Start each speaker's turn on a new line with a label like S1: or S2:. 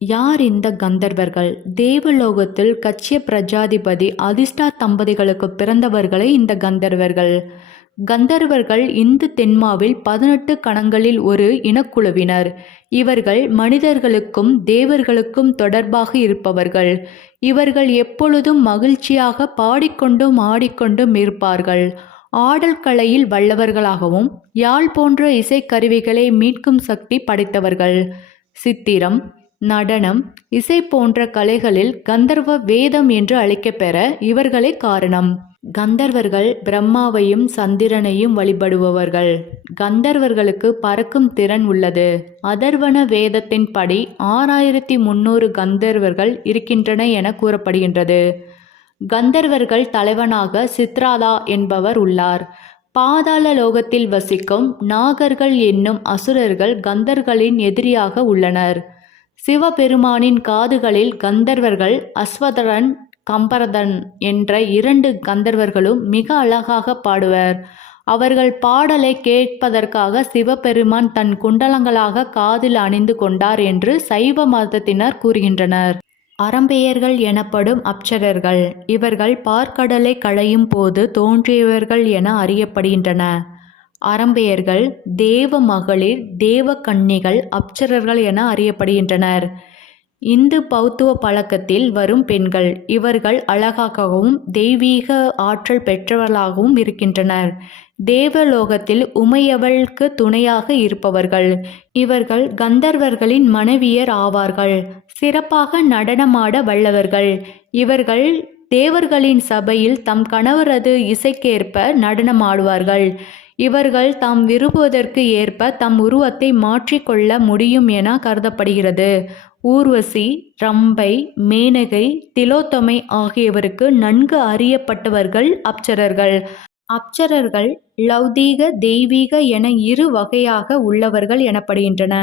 S1: யார் இந்த கந்தர்வர்கள்? தேவலோகத்தில் கச்சிய பிரஜாதிபதி அதிர்ஷ்டா தம்பதிகளுக்கு பிறந்தவர்களே இந்த கந்தர்வர்கள். கந்தர்வர்கள் இந்து தென்மாவில் பதினெட்டு கணங்களில் ஒரு இனக்குழுவினர். இவர்கள் மனிதர்களுக்கும் தேவர்களுக்கும் தொடர்பாக இருப்பவர்கள். இவர்கள் எப்பொழுதும் மகிழ்ச்சியாக பாடிக்கொண்டும் ஆடிக்கொண்டும் இருப்பார்கள். ஆடல் கலையில் வல்லவர்களாகவும் யாழ் போன்ற இசைக்கருவிகளை மீட்கும் சக்தி படைத்தவர்கள். சித்திரம் நடனம் இசை போன்ற கலைகளில் கந்தர்வ வேதம் என்று அழைக்கப்பெற இவர்களே காரணம். கந்தர்வர்கள் பிரம்மாவையும் சந்திரனையும் வழிபடுபவர்கள். கந்தர்வர்களுக்கு பறக்கும் திறன் உள்ளது. அதர்வன வேதத்தின்படி ஆறாயிரத்தி முன்னூறு கந்தர்வர்கள் இருக்கின்றன என கூறப்படுகின்றது. கந்தர்வர்கள் தலைவனாக சித்ராதா என்பவர் உள்ளார். பாதாள லோகத்தில் வசிக்கும் நாகர்கள் என்னும் அசுரர்கள் கந்தர்களின் எதிரியாக உள்ளனர். சிவபெருமானின் காதுகளில் கந்தர்வர்கள் அஸ்வதரன் கம்பரதன் என்ற இரண்டு கந்தர்வர்களும் மிக அழகாக பாடுவர். அவர்கள் பாடலை கேட்பதற்காக சிவபெருமான் தன் குண்டலங்களாக காதில் அணிந்து கொண்டார் என்று சைவ மதத்தினர் கூறுகின்றனர். அறம்பெயர்கள் எனப்படும் அப்சரர்கள். இவர்கள் பார்க்கடலை களையும் போது தோன்றியவர்கள் என அறியப்படுகின்றன. அறம்பெயர்கள் தேவ மகளிர் தேவ கன்னிகள் அப்சரர்கள் என அறியப்படுகின்றனர். இந்து பௌத்துவ பழக்கத்தில் வரும் பெண்கள் இவர்கள் அழகாகவும் தெய்வீக ஆற்றல் பெற்றவர்களாகவும் இருக்கின்றனர். தேவலோகத்தில் உமையவளுக்கு துணையாக இருப்பவர்கள். இவர்கள் கந்தர்வர்களின் மனைவியர் ஆவார்கள். சிறப்பாக நடனமாட வல்லவர்கள். இவர்கள் தேவர்களின் சபையில் தம் கணவரது இசைக்கேற்ப நடனமாடுவார்கள். இவர்கள் தாம் விரும்புவதற்கு ஏற்ப தம் உருவத்தை மாற்றிக்கொள்ள முடியும் என கருதப்படுகிறது. ஊர்வசி ரம்பை மேனகை திலோத்தமை ஆகியவருக்கு நன்கு அறியப்பட்டவர்கள் அப்சரர்கள். அப்சரர்கள் லௌதீக தெய்வீக என இரு வகையாக உள்ளவர்கள் எனப்படுகின்றன.